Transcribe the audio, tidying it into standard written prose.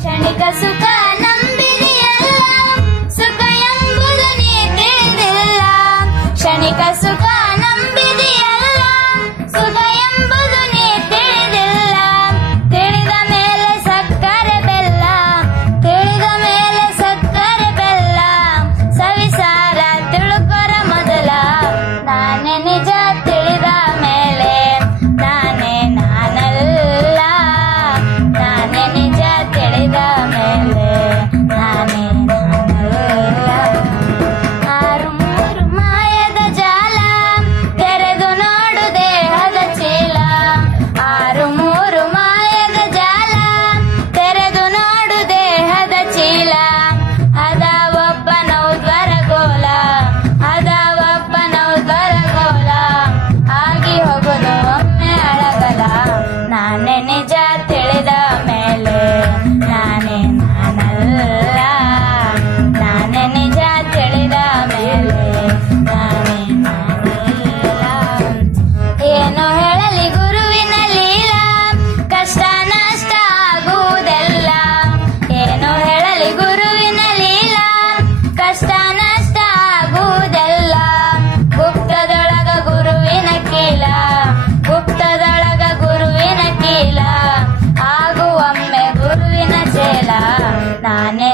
ಕ್ಷಣಿಕ ಸುಖ ನಂಬಿದೆಯಲ್ಲ, ಸುಖ ಎಂಬುದು ನೀ ತಿಳಿದಿಲ್ಲ. ಕ್ಷಣಿಕ ಸುಖ ನಂಬಿದೆಯಲ್ಲ, ಸುಖ ಎಂಬುದು ನೀ ತಿಳಿದಿಲ್ಲ. ತಿಳಿದ ಮೇಲೆ ಸಕ್ಕರೆ ಬೆಲ್ಲ, ತಿಳಿದ ಮೇಲೆ ಸಕ್ಕರೆ ಬೆಲ್ಲ, ಸವಿಸಾರ ತಿಳುಕೊರ ಮೊದಲ. ನಾನೇ ನಿಜ ತಿಳಿದ ಮೇಲೆ ನಾನೇ ನಾನಲ್ಲ, ನಾನೇ ನಿಜ ತಿಳಿದ ಮೇಲೆ ನಾನೇ ನಾನಲ್ಲ. ಆರು ಮೂರು ಮಾಯದ ಜಾಲ, ತೆರೆದು ನೋಡು ದೇಹದ ಚೀಲ. ಆರು ಮೂರು ಮಾಯದ ಜಾಲ, ತೆರೆದು ನೋಡು ದೇಹದ ಚೀಲ. ಅದ ಒಬ್ಬನೌದ್ವರ ಗೋಲ, ಅದ ಒಬ್ಬನೌದ್ವರ ಗೋಲ. ಆಗಿ ಹೋಗುದು ಒಮ್ಮೆ ಅಳಗಲ. ನಾನೇ ನಿಜ ತಿಳಿದ ಮೇಲೆ ನಾನೇ ನಾನಲ್ಲ, ನಾನೇ ನಿಜ ತಿಳಿದ ಮೇಲೆ ನಾನೇ ನಾನಲ್ಲ. ಏನು ಹೇಳಲಿ ಗುರುವಿನ ಲೀಲ, ಕಷ್ಟ ನಷ್ಟ ಆಗುವುದೆಲ್ಲ. ಏನು ಹೇಳಲಿ ಗುರುವಿನ ಲೀಲ, ಕಷ್ಟ ನಷ್ಟ ಆಗುವುದೆಲ್ಲ. ಗುಪ್ತದೊಳಗ ಗುರುವಿನ ಕೀಲ, ಗುಪ್ತದೊಳಗ ಗುರುವಿನ ಕೀಲ. ಆಗುವೊಮ್ಮೆ ಗುರುವಿನ ಚೇಲ. ನಾನೇ